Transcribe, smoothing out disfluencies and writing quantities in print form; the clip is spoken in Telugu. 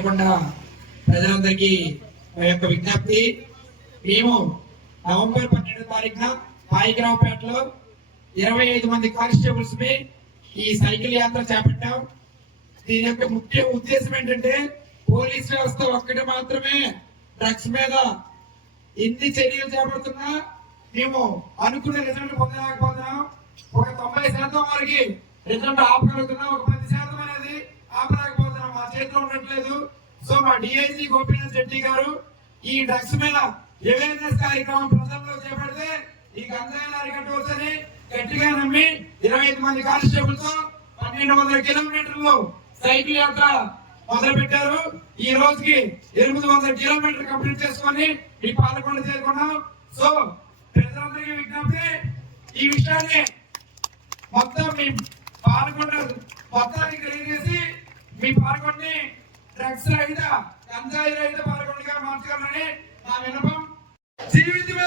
పాలకొండ ప్రజలందరికీ మా యొక్క విజ్ఞప్తి, మేము నవంబర్ 12వ తారీఖున పాయిగ్రావుపేటలో 25 మంది కానిస్టేబుల్స్ ఈ సైకిల్ యాత్ర చేపట్టాం. దీని యొక్క ముఖ్య ఉద్దేశం ఏంటంటే పోలీస్ వ్యవస్థ ఒక్కటి మాత్రమే డ్రగ్స్ మీద ఎన్ని చర్యలు చేపడుతున్నా మేము అనుకున్న రిజల్ట్ పొందలేకపోతున్నాం. ఒక 90% వరకు రిజల్ట్ ఆపగలుగుతున్నాం, ఒక 10% అనేది ఆపలేకపోతున్నాం, మా చేతిలో ఉండట్లేదు. సో మా డిఐజీ గోపీనాథ్ రెడ్డి గారు ఈ డ్రగ్స్ మీద అవేర్నెస్ కార్యక్రమం ప్రజల్లో చేపడితే ఈ గంజాయిని అరికట్టవచ్చని గట్టిగా నమ్మి 25 మంది కానిస్టేబుల్ తో 1200 కిలోమీటర్లు సైకిల్ యాత్ర మొదలు పెట్టారు. ఈ రోజుకి 800 కిలోమీటర్లు కంప్లీట్ చేసుకొని ఈ పాలకొండ చేరుకున్నాం. సో ప్రజలందరికీ విజ్ఞప్తి, ఈ విషయాన్ని మొత్తం మీ పాలకొండ మొత్తానికి తెలియజేసి మీ పాలకొండని డ్రగ్స్ రహిత గంజాయి రహిత పాలకొండగా మార్చాలని నా విన్నపం. జీవితమే